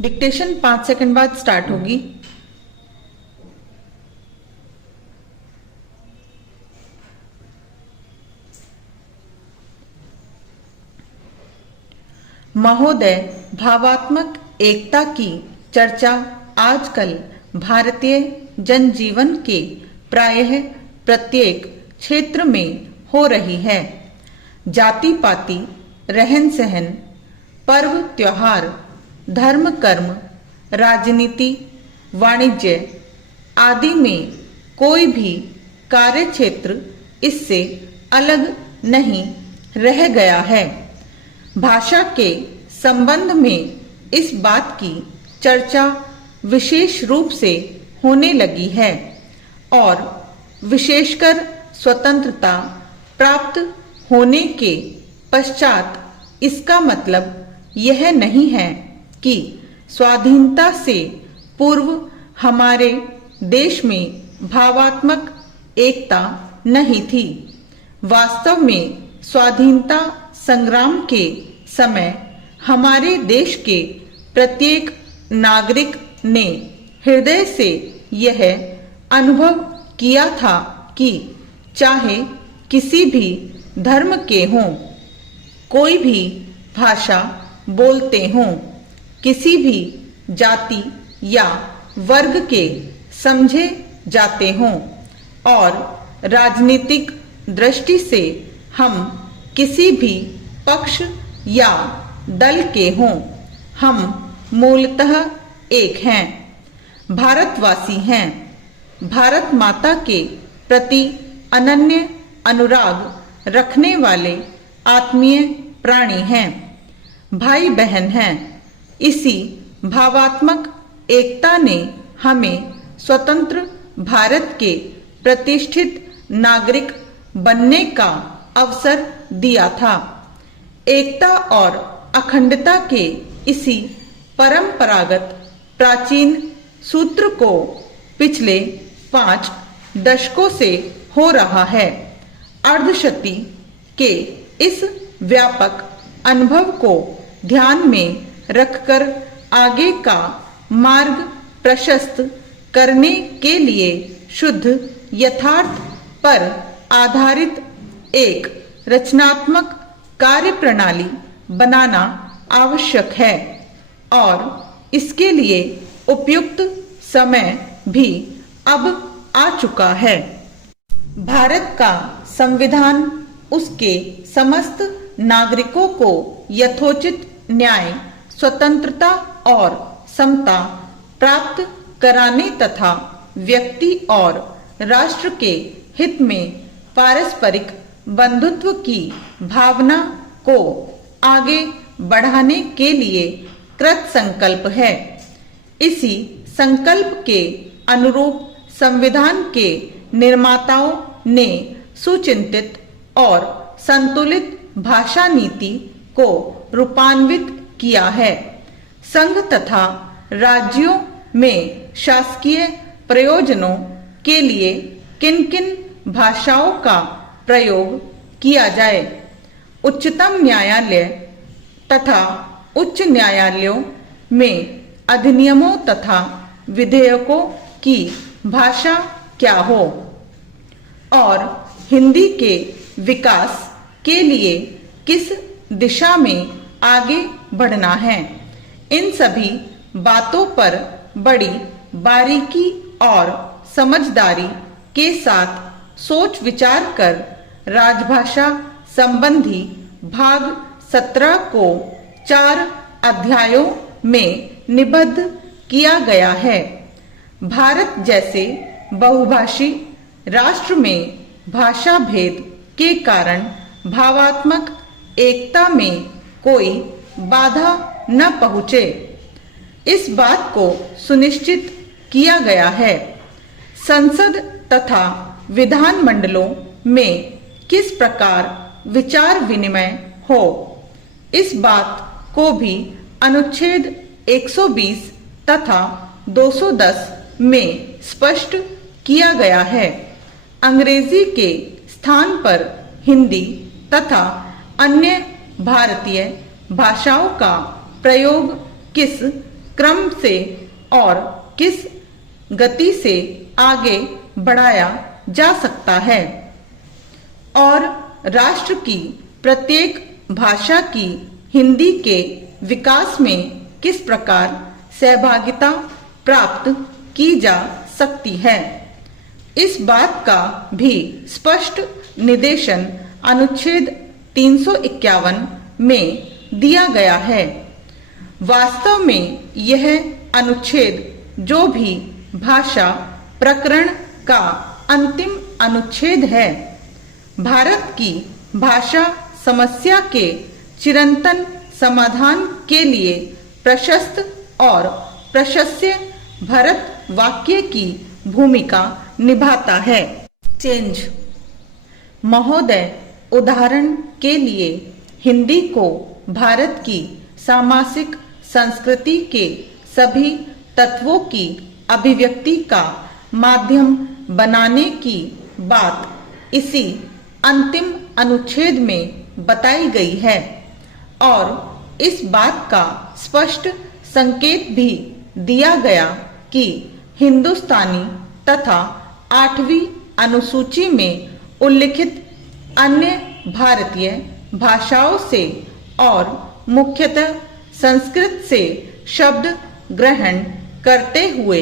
Dictation 5 second बाद start होगी। महोदय, भावात्मक एकता की चर्चा आजकल भारतीय जनजीवन के प्रायः प्रत्येक क्षेत्र में हो रही है। जाति पाति, रहन सहन, पर्व त्योहार, धर्म कर्म, राजनीति, वाणिज्य आदि में कोई भी कार्य क्षेत्र इससे अलग नहीं रह गया है। भाषा के संबंध में इस बात की चर्चा विशेष रूप से होने लगी है और विशेषकर स्वतंत्रता प्राप्त होने के पश्चात इसका मतलब यह नहीं है कि स्वाधीनता से पूर्व हमारे देश में भावात्मक एकता नहीं थी। वास्तव में स्वाधीनता संग्राम के समय हमारे देश के प्रत्येक नागरिक ने हृदय से यह अनुभव किया था कि चाहे किसी भी धर्म के हों, कोई भी भाषा बोलते हों, किसी भी जाति या वर्ग के समझे जाते हों और राजनीतिक दृष्टि से हम किसी भी पक्ष या दल के हों, हम मूलतः एक हैं, भारतवासी हैं, भारत माता के प्रति अनन्य अनुराग रखने वाले आत्मीय प्राणी हैं, भाई बहन हैं। इसी भावात्मक एकता ने हमें स्वतंत्र भारत के प्रतिष्ठित नागरिक बनने का अवसर दिया था। एकता और अखंडता के इसी परंपरागत प्राचीन सूत्र को पिछले 5 दशकों से हो रहा है। अर्धशती के इस व्यापक अनुभव को ध्यान में रखकर आगे का मार्ग प्रशस्त करने के लिए शुद्ध यथार्थ पर आधारित एक रचनात्मक कार्य प्रणाली बनाना आवश्यक है और इसके लिए उपयुक्त समय भी अब आ चुका है। भारत का संविधान उसके समस्त नागरिकों को यथोचित न्याय, स्वतंत्रता और समता प्राप्त कराने तथा व्यक्ति और राष्ट्र के हित में पारस्परिक बंधुत्व की भावना को आगे बढ़ाने के लिए कृत संकल्प है। इसी संकल्प के अनुरूप संविधान के निर्माताओं ने सुचिंतित और संतुलित भाषा नीति को रूपान्वित किया है। संघ तथा राज्यों में शासकीय प्रयोजनों के लिए किन किन भाषाओं का प्रयोग किया जाए, उच्चतम न्यायालय तथा उच्च न्यायालयों में अधिनियमों तथा विधेयकों की भाषा क्या हो और हिंदी के विकास के लिए किस दिशा में आगे बढ़ना है, इन सभी बातों पर बड़ी बारीकी और समझदारी के साथ सोच विचार कर राजभाषा संबंधी भाग 17 को 4 अध्यायों में निबद्ध किया गया है। भारत जैसे बहुभाषी राष्ट्र में भाषा भेद के कारण भावात्मक एकता में कोई बाधा न पहुँचे, इस बात को सुनिश्चित किया गया है। संसद तथा विधान मंडलों में किस प्रकार विचार विनिमय हो, इस बात को भी अनुच्छेद 120 तथा 210 में स्पष्ट किया गया है। अंग्रेजी के स्थान पर हिंदी तथा अन्य भारतीय भाषाओं का प्रयोग किस क्रम से और किस गति से आगे बढ़ाया जा सकता है और राष्ट्र की प्रत्येक भाषा की हिंदी के विकास में किस प्रकार सहभागिता प्राप्त की जा सकती है। इस बात का भी स्पष्ट निर्देशन अनुच्छेद 351 में दिया गया है। वास्तव में यह अनुच्छेद जो भी भाषा प्रकरण का अंतिम अनुच्छेद है, भारत की भाषा समस्या के चिरंतन समाधान के लिए प्रशस्त और प्रशस्य भरत वाक्य की भूमिका निभाता है। चेंज महोदय, उदाहरण के लिए हिंदी को भारत की सामासिक संस्कृति के सभी तत्वों की अभिव्यक्ति का माध्यम बनाने की बात इसी अंतिम अनुच्छेद में बताई गई है और इस बात का स्पष्ट संकेत भी दिया गया कि हिंदुस्तानी तथा 8वीं अनुसूची में उल्लिखित अन्य भारतीय भाषाओं से और मुख्यतः संस्कृत से शब्द ग्रहण करते हुए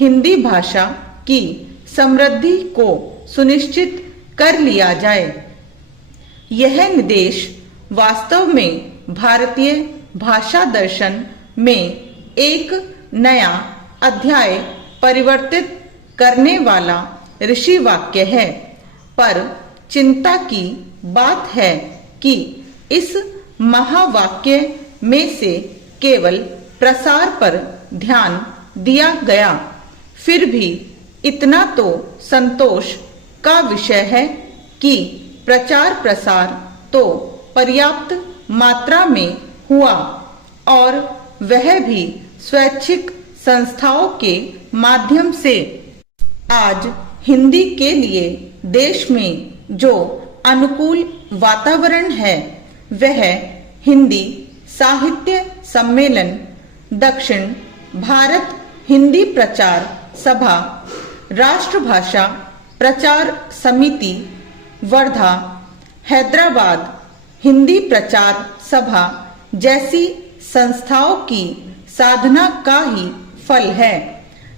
हिंदी भाषा की समृद्धि को सुनिश्चित कर लिया जाए। यह निर्देश वास्तव में भारतीय भाषा दर्शन में एक नया अध्याय परिवर्तित करने वाला ऋषि वाक्य है, पर चिंता की बात है कि इस महावाक्य में से केवल प्रसार पर ध्यान दिया गया। फिर भी इतना तो संतोष का विषय है कि प्रचार प्रसार तो पर्याप्त मात्रा में हुआ और वह भी स्वैच्छिक संस्थाओं के माध्यम से। आज हिंदी के लिए देश में जो अनुकूल वातावरण है वह हिंदी साहित्य सम्मेलन, दक्षिण भारत हिंदी प्रचार सभा, राष्ट्रभाषा प्रचार समिति, वर्धा, हैदराबाद हिंदी प्रचार सभा जैसी संस्थाओं की साधना का ही फल है।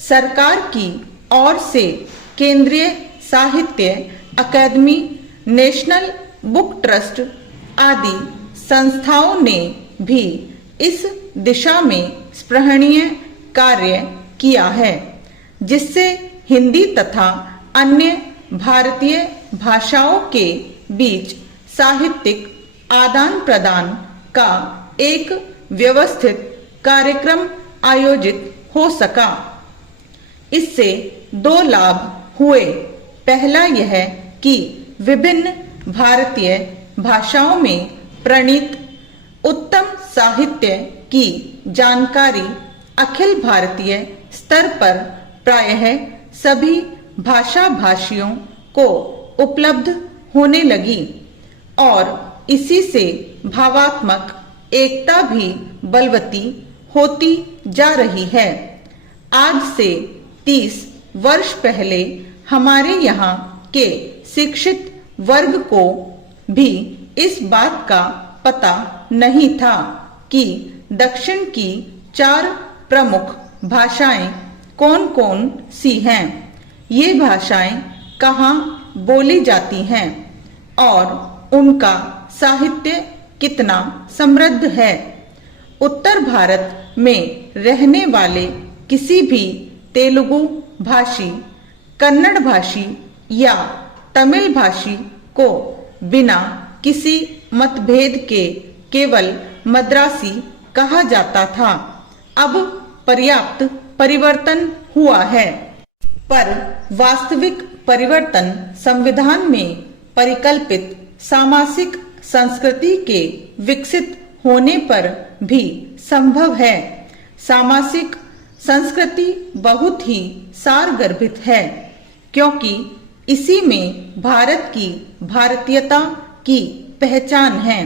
सरकार की ओर से केंद्रीय साहित्य अकादमी, नेशनल बुक ट्रस्ट आदि संस्थाओं ने भी इस दिशा में स्पृहणीय कार्य किया है, जिससे हिंदी तथा अन्य भारतीय भाषाओं के बीच साहित्यिक आदान प्रदान का एक व्यवस्थित कार्यक्रम आयोजित हो सका। इससे दो लाभ हुए। पहला यह कि विभिन्न भारतीय भाषाओं में प्रणीत उत्तम साहित्य की जानकारी अखिल भारतीय स्तर पर प्रायः सभी भाषा भाषियों को उपलब्ध होने लगी और इसी से भावात्मक एकता भी बलवती होती जा रही है। आज से 30 वर्ष पहले हमारे यहाँ के शिक्षित वर्ग को भी इस बात का पता नहीं था कि दक्षिण की 4 प्रमुख भाषाएं कौन कौन सी हैं, ये भाषाएं कहाँ बोली जाती हैं और उनका साहित्य कितना समृद्ध है। उत्तर भारत में रहने वाले किसी भी तेलुगु भाषी, कन्नड़ भाषी या तमिल भाषी को बिना किसी मतभेद के केवल मद्रासी कहा जाता था। अब पर्याप्त परिवर्तन हुआ है, पर वास्तविक परिवर्तन संविधान में परिकल्पित सामासिक संस्कृति के विकसित होने पर भी संभव है। सामासिक संस्कृति बहुत ही सारगर्भित है, क्योंकि इसी में भारत की भारतीयता की पहचान है।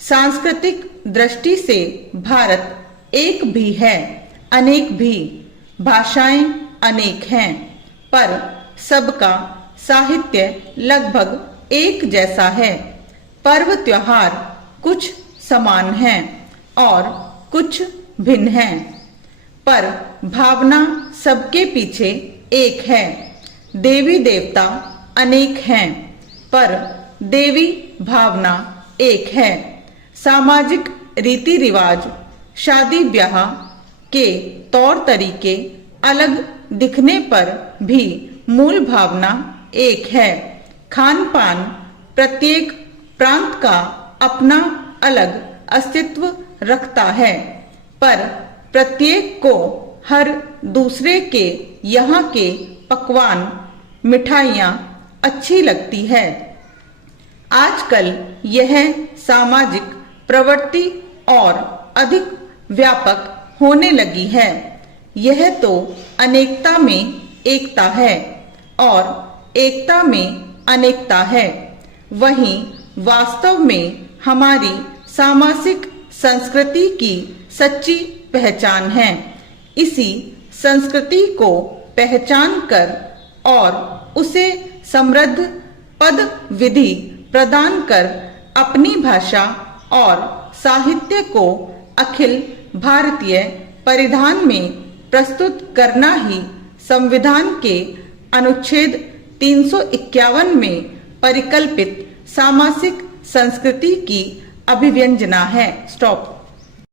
सांस्कृतिक दृष्टि से भारत एक भी है अनेक भी, भाषाएं अनेक हैं, पर सबका साहित्य लगभग एक जैसा है। पर्व त्योहार कुछ समान हैं और कुछ भिन्न हैं, पर भावना सबके पीछे एक है। देवी देवता अनेक हैं, पर देवी भावना एक है। सामाजिक रीति रिवाज, शादी ब्याह के तौर तरीके अलग दिखने पर भी मूल भावना एक है। खान पान प्रत्येक प्रांत का अपना अलग अस्तित्व रखता है, पर प्रत्येक को हर दूसरे के यहाँ के पकवान, मिठाइयाँ अच्छी लगती है। आजकल यह सामाजिक प्रवृत्ति और अधिक व्यापक होने लगी है। यह तो अनेकता में एकता है और एकता में अनेकता है। वहीं वास्तव में हमारी सामाजिक संस्कृति की सच्ची पहचान है। इसी संस्कृति को पहचान कर और उसे समृद्ध पद विधि प्रदान कर अपनी भाषा और साहित्य को अखिल भारतीय परिधान में प्रस्तुत करना ही संविधान के अनुच्छेद 351 में परिकल्पित सामासिक संस्कृति की अभिव्यंजना है। स्टॉप।